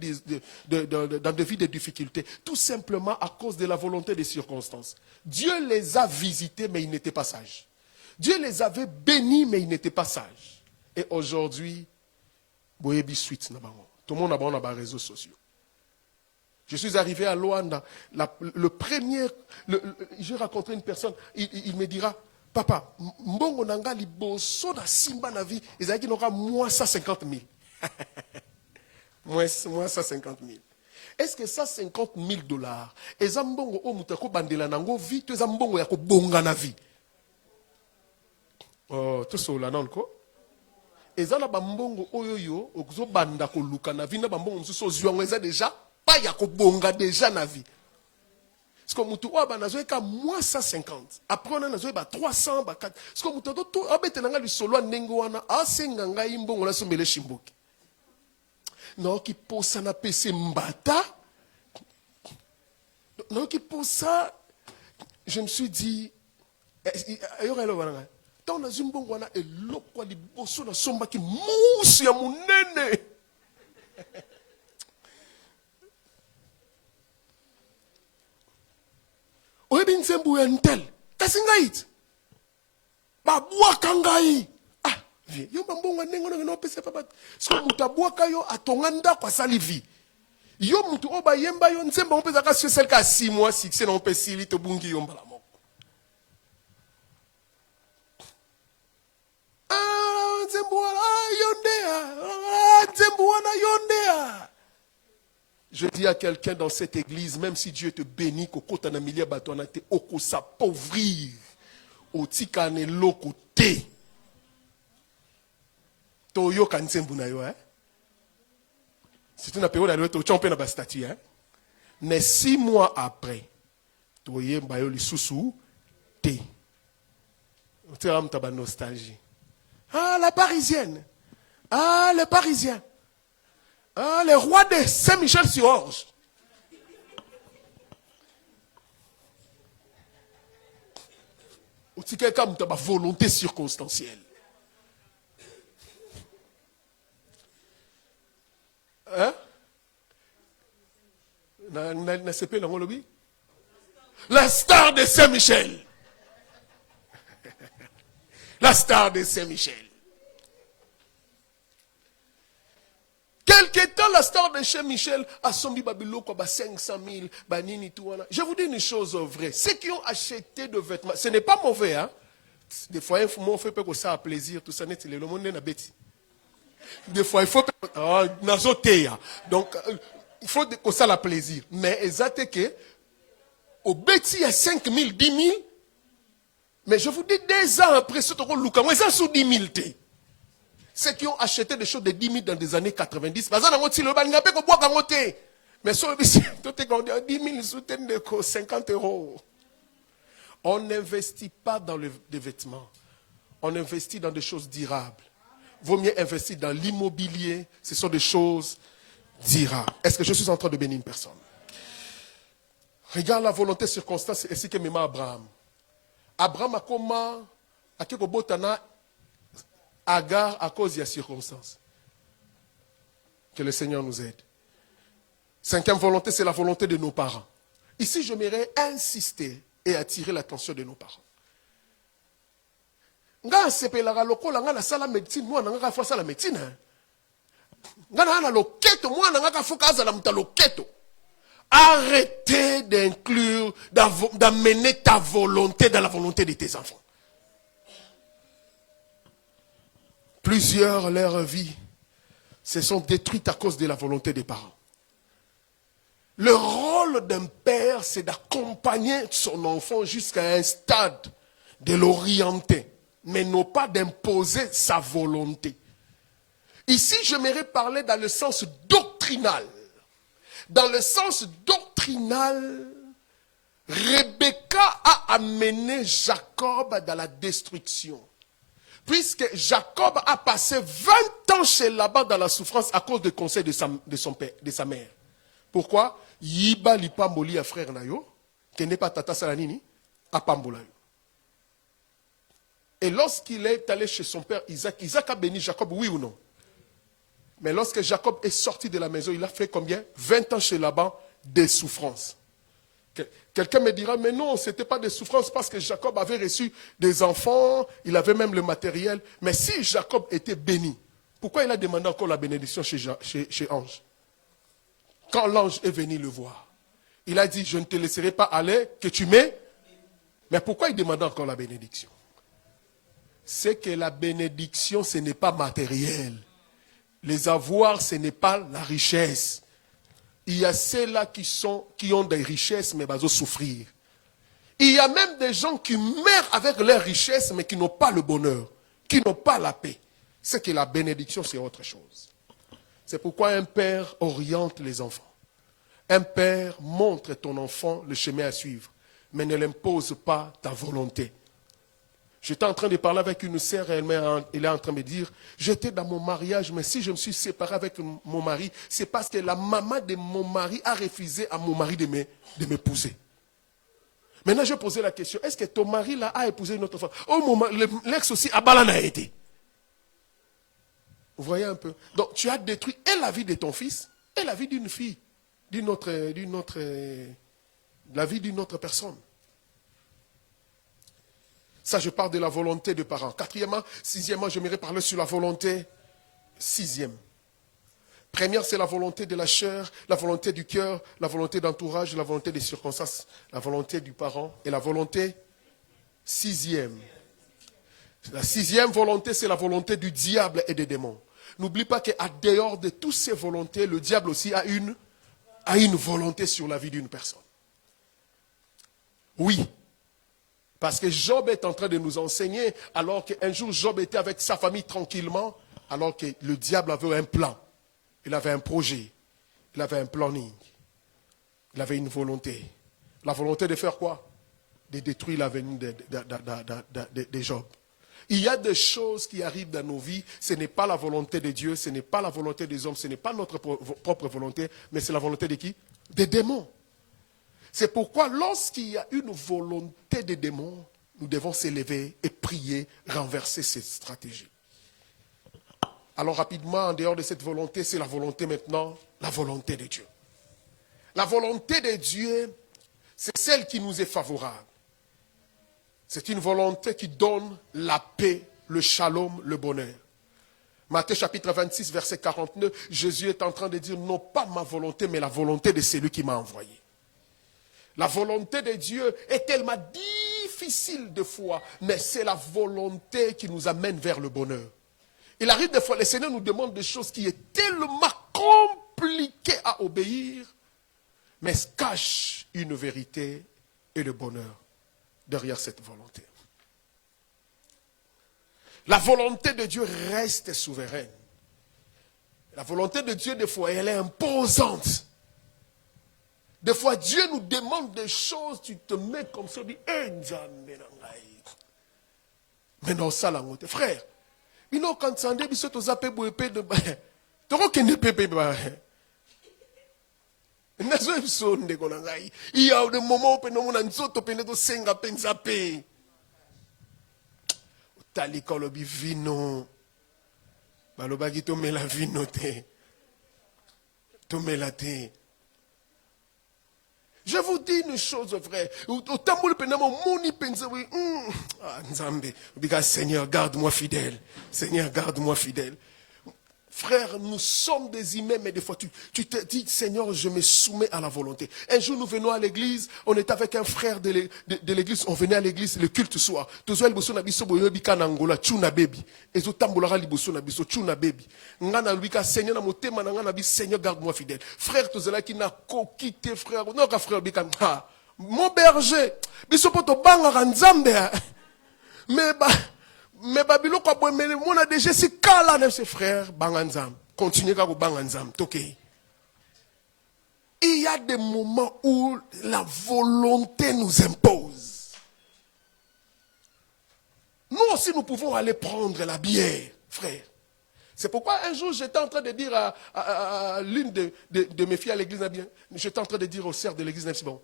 de difficultés, tout simplement à cause de la volonté des circonstances. Dieu les a visités, mais ils n'étaient pas sages. Dieu les avait bénis, mais ils n'étaient pas sages. Et aujourd'hui, tout le monde a des réseaux sociaux. Je suis arrivé à Luanda, j'ai rencontré une personne, il me dira, papa, mbongo nanga liboso na simba na vie, ezaki n'aura moins 150 000. Moins 150 000. Est-ce que ça 50 000 dollars, eza mbongo o mutako bandela nango vie, to eza mbongo ya ko bonga na vie? Oh, tout cela non ko? Eza na bambongo oyoyo, okuzo banda ko luka na vie na bambongo msuso zwango eza déjà pas ya ko bonga déjà na vie. Parce que mutu oba nazoe ka moins 150. Après on a nazoe ba 300 ba 4. Parce que mutu to abete nanga li solo ndenge wana asenga ngai mbongo la sombele shimboki. Non qui posa na pese mbata. Non qui posa, je me suis dit ayora lo wana. Tant na zimbongo wana eloko liboso na somba ki musi ya munene. Oyebi nsembu ya ntel. Kasi ngai iti. Babuaka ngai. Ah, vie. Yo mbongo nengo no pese papa. So mutabuaka yo atonga ndako asali vie. Yo mutu oba yemba yo nsembu mpeza ka social ka 6 mois succès na mpesi li to bungi yo mbala moko. Ah, nsembu wana yondea. Ah, nsembu wana yondea. Je dis à quelqu'un dans cette église, même si Dieu te bénit, qu'au t'anamilia batonate, oko s'appauvrir, au tikane loko te. Toyo kansembu na yo, hein? C'est une période où tu as un peu statut, hein? Mais 6 mois après, toye mbayo li susu te. Tu as ta nostalgie. Ah, la Parisienne. Ah, les Parisiens. Ah, les rois de Saint-Michel-sur-Orge. Tu as comme ta volonté circonstancielle. Hein? La star de Saint-Michel. La star de Saint-Michel. Quelque temps, la star de Saint-Michel a sombi Babylone quoi, 500 000, banini tout. Je vous dis une chose vraie. Ceux qui ont acheté de vêtements, ce n'est pas mauvais, hein? Des fois, il faut faire que ça a plaisir, tout ça, le monde n'est pas bête. Des fois, il faut donc, il faut que ça a plaisir. Mais exactement que au bêtis, il y a 5 000, 10 000. Mais je vous dis, 2 ans après, ce qu'on look, ils sont sous 10 000. Ceux qui ont acheté des choses de 10 000 dans les années 90, mais sur 10 000 soutiennent de 50 €. On n'investit pas dans des vêtements. On investit dans des choses durables. Vaut mieux investir dans l'immobilier. Ce sont des choses durables. Est-ce que je suis en train de bénir une personne? Regarde la volonté circonstance et ce que même Abraham. Abraham a comment à quelque botana Agar à cause de la circonstance. Que le Seigneur nous aide. 5e volonté, c'est la volonté de nos parents. Ici, j'aimerais insister et attirer l'attention de nos parents. Nga sepelaka lokola nga na sala médecine moi nga fa sala médecine. Nga na loketo moi nga ka foka za la muta loketo. Arrêtez d'inclure, d'amener ta volonté dans la volonté de tes enfants. Plusieurs, leur vie se sont détruites à cause de la volonté des parents. Le rôle d'un père, c'est d'accompagner son enfant jusqu'à un stade, de l'orienter, mais non pas d'imposer sa volonté. Ici, j'aimerais parler dans le sens doctrinal. Dans le sens doctrinal, Rebecca a amené Jacob dans la destruction. Puisque Jacob a passé 20 ans chez Laban dans la souffrance à cause des conseils de sa mère. Pourquoi? Yiba lipa moli à frère nayo, qui n'est pas tata salanini, à pambolayo. Et lorsqu'il est allé chez son père Isaac, Isaac a béni Jacob, oui ou non? Mais lorsque Jacob est sorti de la maison, il a fait combien? 20 ans chez Laban, des souffrances. Quelqu'un me dira, mais non, ce n'était pas des souffrances parce que Jacob avait reçu des enfants, il avait même le matériel. Mais si Jacob était béni, pourquoi il a demandé encore la bénédiction chez Ange? Quand l'ange est venu le voir, il a dit, je ne te laisserai pas aller, que tu m'aies. Mais pourquoi il demandait encore la bénédiction? C'est que la bénédiction, ce n'est pas matériel. Les avoirs, ce n'est pas la richesse. Il y a ceux-là qui ont des richesses, mais ils vont souffrir. Il y a même des gens qui meurent avec leurs richesses, mais qui n'ont pas le bonheur, qui n'ont pas la paix. C'est que la bénédiction, c'est autre chose. C'est pourquoi un père oriente les enfants. Un père montre à ton enfant le chemin à suivre, mais ne l'impose pas ta volonté. J'étais en train de parler avec une sœur et elle est en train de me dire, j'étais dans mon mariage, mais si je me suis séparé avec mon mari, c'est parce que la maman de mon mari a refusé à mon mari de m'épouser. Maintenant, je posais la question, est-ce que ton mari là a épousé une autre femme? Oh, l'ex aussi, Abalan a été. Vous voyez un peu? Donc, tu as détruit et la vie de ton fils et la vie d'une fille, la vie d'une autre personne. Ça, je parle de la volonté des parents. 4e, 6e, j'aimerais parler sur la volonté 6e. Première, c'est la volonté de la chair, la volonté du cœur, la volonté d'entourage, la volonté des circonstances, la volonté du parent et la volonté 6e. La 6e volonté, c'est la volonté du diable et des démons. N'oublie pas qu'à dehors de toutes ces volontés, le diable aussi a une a une volonté sur la vie d'une personne. Oui. Parce que Job est en train de nous enseigner, alors qu'un jour Job était avec sa famille tranquillement, alors que le diable avait un plan. Il avait un projet. Il avait un planning. Il avait une volonté. La volonté de faire quoi? De détruire l'avenir de Job. Il y a des choses qui arrivent dans nos vies, ce n'est pas la volonté de Dieu, ce n'est pas la volonté des hommes, ce n'est pas notre propre volonté, mais c'est la volonté de qui? Des démons. C'est pourquoi lorsqu'il y a une volonté des démons, nous devons s'élever et prier, renverser cette stratégie. Alors rapidement, en dehors de cette volonté, c'est la volonté maintenant, la volonté de Dieu. La volonté de Dieu, c'est celle qui nous est favorable. C'est une volonté qui donne la paix, le shalom, le bonheur. Matthieu chapitre 26, verset 49, Jésus est en train de dire, non pas ma volonté, mais la volonté de celui qui m'a envoyé. La volonté de Dieu est tellement difficile de foi, mais c'est la volonté qui nous amène vers le bonheur. Il arrive des fois, le Seigneur nous demande des choses qui sont tellement compliquées à obéir, mais cache une vérité et le bonheur derrière cette volonté. La volonté de Dieu reste souveraine. La volonté de Dieu, des fois, elle est imposante. Des fois, Dieu nous demande des choses, tu te mets comme ça, tu dis, mais non, ça, là, frère, il n'y a quand ça, il y a zappé pour épée de tu vois qu'il n'y a pas de il y a des moments où on a une autre peine de senga pensape. Talika lobi vino. Balobagi to me la vino te. To me la te. Je vous dis une chose vraie. Autant que le pénament, moni pensa oui. Nzambe, Seigneur, garde-moi fidèle. Seigneur, garde-moi fidèle. Frère, nous sommes des humains, mais des fois, tu te dis, Seigneur, je me soumets à la volonté. Un jour, nous venons à l'église, on était avec un frère de l'église, on venait à l'église, le culte soir. Frère, Seigneur, garde-moi fidèle. Frère, tout cela qui n'a quitté, frère, non, frère, mon berger, mais Babylone, on a déjà si kala de ses frères, banganzam. Continuez à banganzam, ok. Il y a des moments où la volonté nous impose. Nous aussi, nous pouvons aller prendre la bière, frère. C'est pourquoi un jour, j'étais en train de dire à l'une de mes filles à l'église, j'étais en train de dire au cerf de l'église, bon,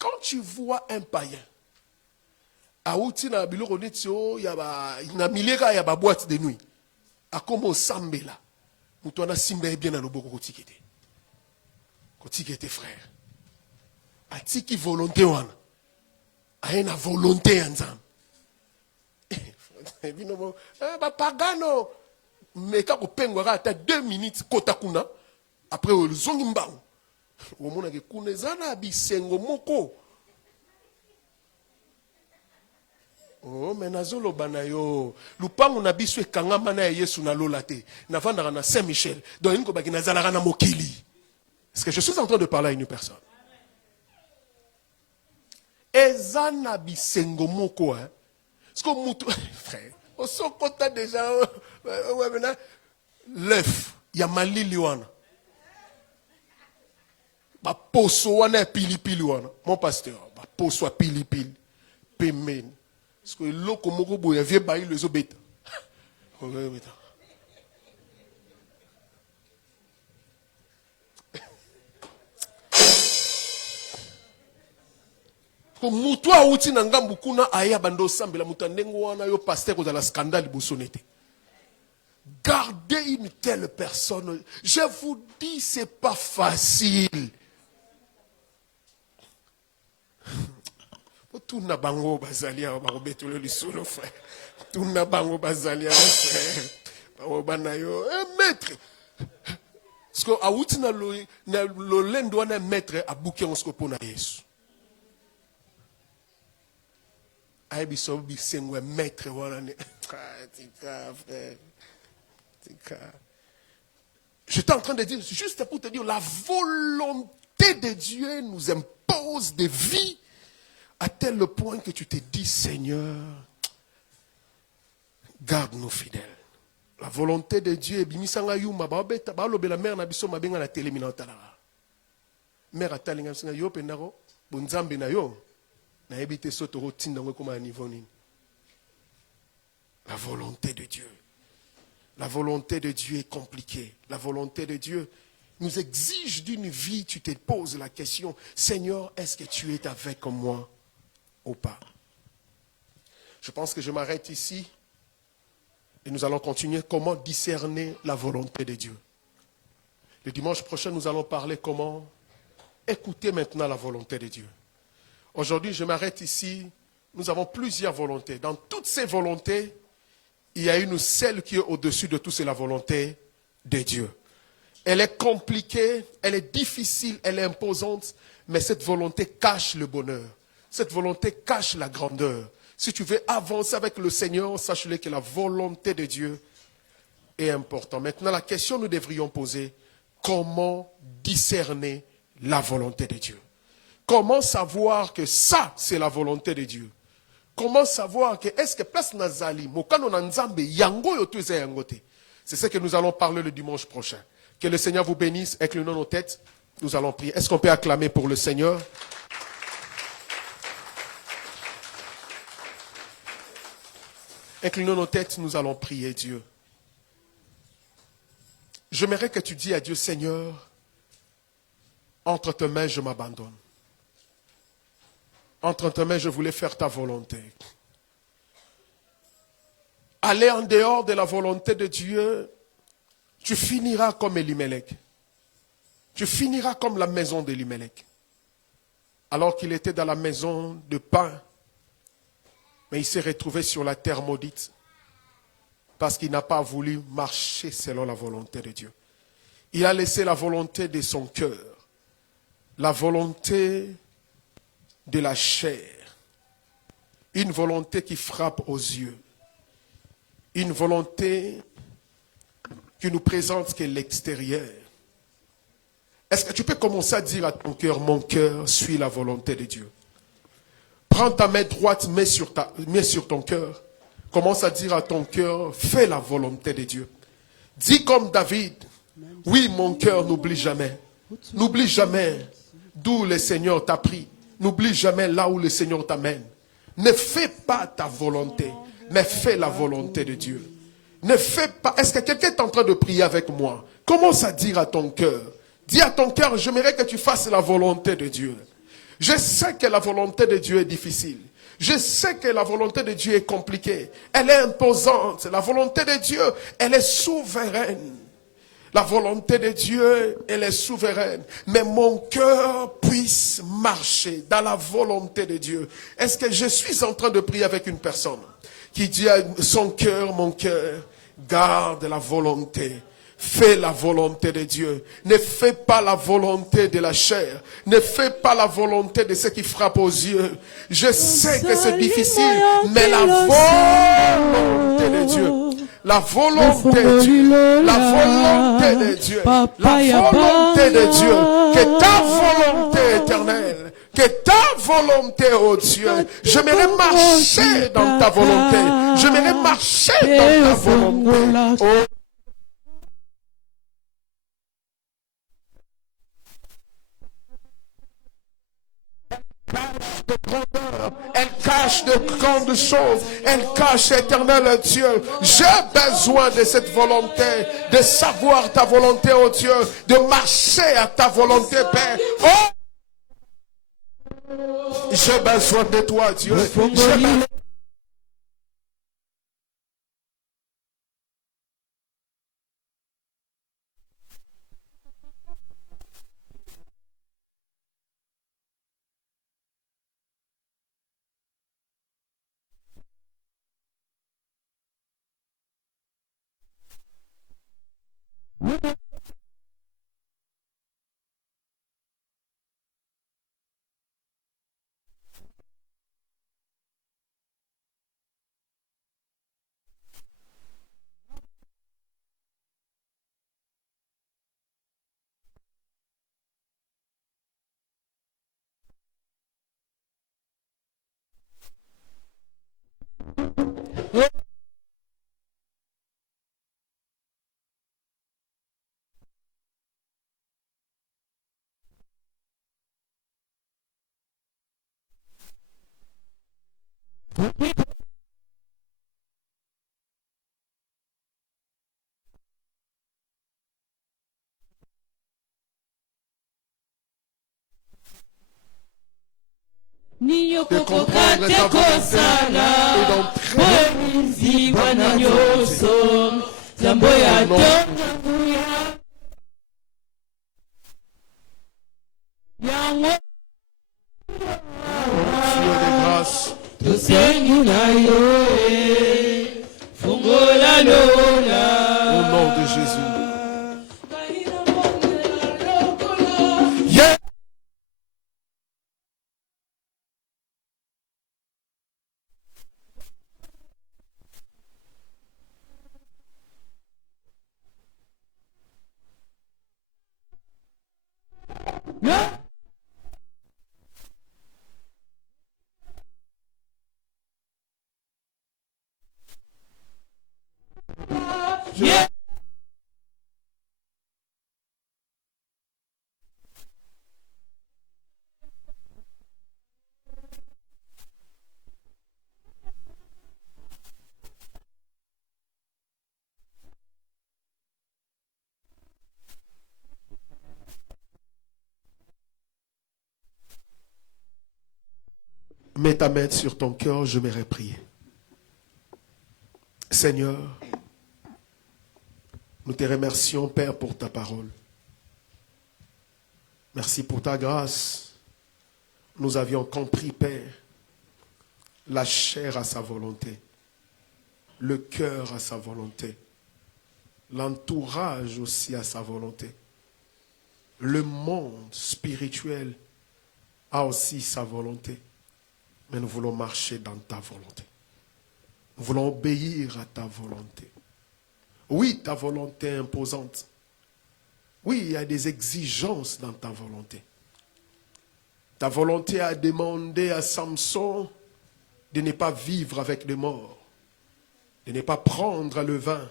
quand tu vois un païen, Aouti na biloko netio ya ba na mileka ya ba boîte de nuit. Akomo sambela. Mutu na simba bien na loboko kotikete. Kotikete frère. Atiki volonté wana. Aena volonté nzam. Binomo ba pagano. Meka ko pengwa ata 2 minutes kotakuna après le zongi mbango. Omona ke kunezana bisengo moko. Oh, mais nazolo banayo. Lupangu na biso ekangama na Yesu na lolate. Na vandaka na Saint-Michel. Donc inko baki nazalaka na mokili. Est-ce que je suis en train de parler à une personne? Ezana bisengo moko hein. Est-ce que mutu frère, au sokota déjà l'œuf, ya malili wana. Ba poso wana pili wana. Mon pasteur, ba poso pili. Pemen. Parce que l'eau comme il vient bailler les obéta. Comme moutoua outi nangambu kuna aya bando sambela mutandengo wana yo pasteur dans la scandale bosonete. Gardez une telle personne. Je vous dis, c'est pas facile. Tuna bango bazalia bakobetolo lisolo frère. Tuna bango bazalia frère. Banayo maître. Parce que awuti na lo lendo wana maître abuki on skopo na Yesu. Ai biso bisengwe maître wana ne. Tika frère. Tika. J'étais en train de dire, juste pour te dire, la volonté de Dieu nous impose des vies à tel point que tu te dis, Seigneur, garde-nous fidèles. La volonté de Dieu est bimisanga yuma ba lobela mère na biso mabenga na telemina otala. Mère atalinga singa yo pendako bonzambe na yo na ebite soto rotinda ngo koma niveau nini. La volonté de Dieu. La volonté de Dieu est compliquée. La volonté de Dieu nous exige d'une vie. Tu te poses la question, Seigneur, est-ce que tu es avec moi ou pas? Je pense que je m'arrête ici et nous allons continuer comment discerner la volonté de Dieu. Le dimanche prochain, nous allons parler comment écouter maintenant la volonté de Dieu. Aujourd'hui, je m'arrête ici. Nous avons plusieurs volontés. Dans toutes ces volontés, il y a une celle qui est au-dessus de tout, c'est la volonté de Dieu. Elle est compliquée, elle est difficile, elle est imposante, mais cette volonté cache le bonheur. Cette volonté cache la grandeur. Si tu veux avancer avec le Seigneur, sache-le que la volonté de Dieu est importante. Maintenant, la question que nous devrions poser, comment discerner la volonté de Dieu? Comment savoir que ça, c'est la volonté de Dieu? Comment savoir que est-ce que place nazali mokano na nzambe yango yo tuza yangote? C'est ce que nous allons parler le dimanche prochain. Que le Seigneur vous bénisse. Inclinons nos têtes. Nous allons prier. Est-ce qu'on peut acclamer pour le Seigneur? Inclinons nos têtes. Nous allons prier Dieu. J'aimerais que tu dises à Dieu, Seigneur, entre tes mains, je m'abandonne. Entre tes mains, je voulais faire ta volonté. Aller en dehors de la volonté de Dieu, tu finiras comme Elimelech. Tu finiras comme la maison d'Elimelech. Alors qu'il était dans la maison de pain, mais il s'est retrouvé sur la terre maudite parce qu'il n'a pas voulu marcher selon la volonté de Dieu. Il a laissé la volonté de son cœur, la volonté de la chair, une volonté qui frappe aux yeux, une volonté qui nous présente que l'extérieur. Est-ce que tu peux commencer à dire à ton cœur, mon cœur suit la volonté de Dieu? Prends ta main droite, mets sur ton cœur. Commence à dire à ton cœur, fais la volonté de Dieu. Dis comme David, oui, mon cœur n'oublie jamais. N'oublie jamais d'où le Seigneur t'a pris. N'oublie jamais là où le Seigneur t'amène. Ne fais pas ta volonté, mais fais la volonté de Dieu. Ne fais pas. Est-ce que quelqu'un est en train de prier avec moi? Commence à dire à ton cœur. Dis à ton cœur, j'aimerais que tu fasses la volonté de Dieu. Je sais que la volonté de Dieu est difficile. Je sais que la volonté de Dieu est compliquée. Elle est imposante. La volonté de Dieu, elle est souveraine. La volonté de Dieu, elle est souveraine. Mais mon cœur puisse marcher dans la volonté de Dieu. Est-ce que je suis en train de prier avec une personne qui dit à son cœur, mon cœur, garde la volonté. Fais la volonté de Dieu. Ne fais pas la volonté de la chair. Ne fais pas la volonté de ce qui frappe aux yeux. Je sais que c'est difficile, mais la volonté de Dieu. La volonté de Dieu, la volonté de Dieu, la volonté de Dieu, que ta volonté éternelle, que ta volonté, oh Dieu, j'aimerais marcher dans ta volonté, j'aimerais marcher dans ta volonté. Oh, de grandeur, elle cache de grandes choses, elle cache, éternel Dieu. J'ai besoin de cette volonté, de savoir ta volonté, oh Dieu, de marcher à ta volonté, Père. Oh, j'ai besoin de toi, Dieu. de comprendre ta volonté et d'entrer dans ta volonté. Dieu de grâce, au nom de Jésus. Yeah. Yeah. Mets ta main sur ton cœur, je m'aurais prié. Seigneur, nous te remercions, Père, pour ta parole. Merci pour ta grâce. Nous avions compris, Père, la chair à sa volonté, le cœur à sa volonté, l'entourage aussi à sa volonté. Le monde spirituel a aussi sa volonté. Mais nous voulons marcher dans ta volonté. Nous voulons obéir à ta volonté. Oui, ta volonté est imposante. Oui, il y a des exigences dans ta volonté. Ta volonté a demandé à Samson de ne pas vivre avec les morts, de ne pas prendre le vin.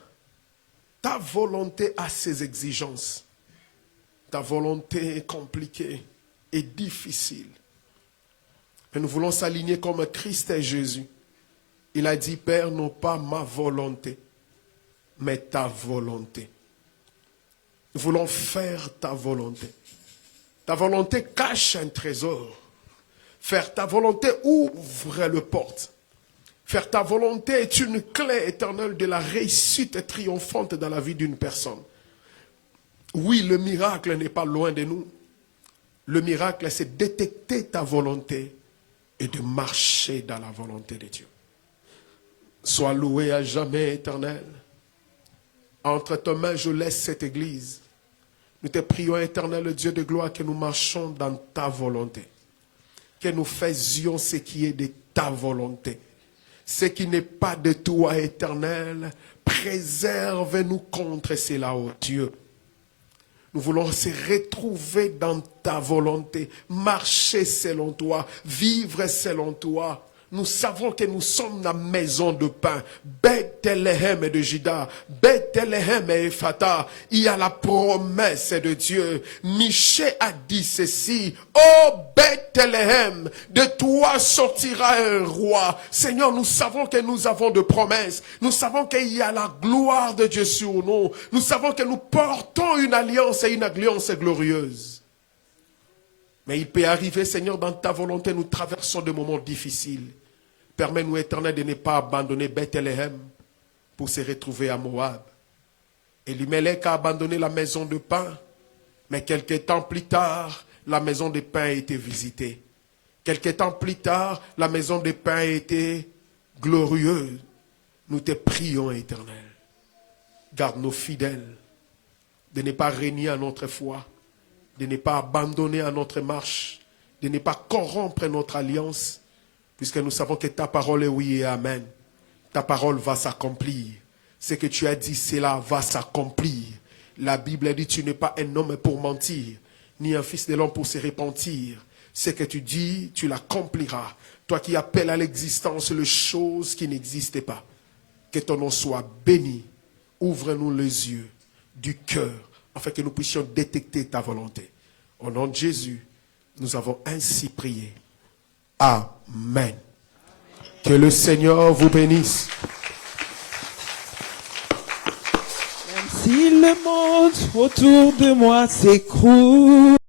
Ta volonté a ses exigences. Ta volonté est compliquée et difficile. Mais nous voulons s'aligner comme Christ et Jésus. Il a dit, Père, non pas ma volonté, mais ta volonté. Nous voulons faire ta volonté. Ta volonté cache un trésor. Faire ta volonté ouvre le porte. Faire ta volonté est une clé éternelle de la réussite triomphante dans la vie d'une personne. Oui, le miracle n'est pas loin de nous. Le miracle, c'est détecter ta volonté et de marcher dans la volonté de Dieu. Sois loué à jamais, Éternel. Entre tes mains, je laisse cette église. Nous te prions, Éternel Dieu de gloire, que nous marchons dans ta volonté. Que nous faisions ce qui est de ta volonté. Ce qui n'est pas de toi, Éternel, préserve-nous contre cela, ô Dieu. Nous voulons se retrouver dans ta volonté, marcher selon toi, vivre selon toi. Nous savons que nous sommes la maison de pain. Bethléem de Juda, Bethléem et Ephata. Il y a la promesse de Dieu. Michée a dit ceci. Oh Bethléem, de toi sortira un roi. Seigneur, nous savons que nous avons de promesses. Nous savons qu'il y a la gloire de Dieu sur nous. Nous savons que nous portons une alliance et une alliance glorieuse. Mais il peut arriver, Seigneur, dans ta volonté, nous traversons des moments difficiles. Permets-nous, Éternel, de ne pas abandonner Bethléem pour se retrouver à Moab. Elimelech a abandonné la maison de pain, mais quelques temps plus tard, la maison de pain a été visitée. Quelques temps plus tard, la maison de pain a été glorieuse. Nous te prions, Éternel. Garde-nous fidèles, de ne pas régner à notre foi, de ne pas abandonner à notre marche, de ne pas corrompre notre alliance, puisque nous savons que ta parole est oui et amen. Ta parole va s'accomplir. Ce que tu as dit, cela va s'accomplir. La Bible dit, tu n'es pas un homme pour mentir, ni un fils de l'homme pour se repentir. Ce que tu dis, tu l'accompliras. Toi qui appelles à l'existence les choses qui n'existent pas. Que ton nom soit béni. Ouvre-nous les yeux du cœur, afin que nous puissions détecter ta volonté. Au nom de Jésus, nous avons ainsi prié. Amen. Que le Seigneur vous bénisse. Même si le monde autour de moi s'écroule.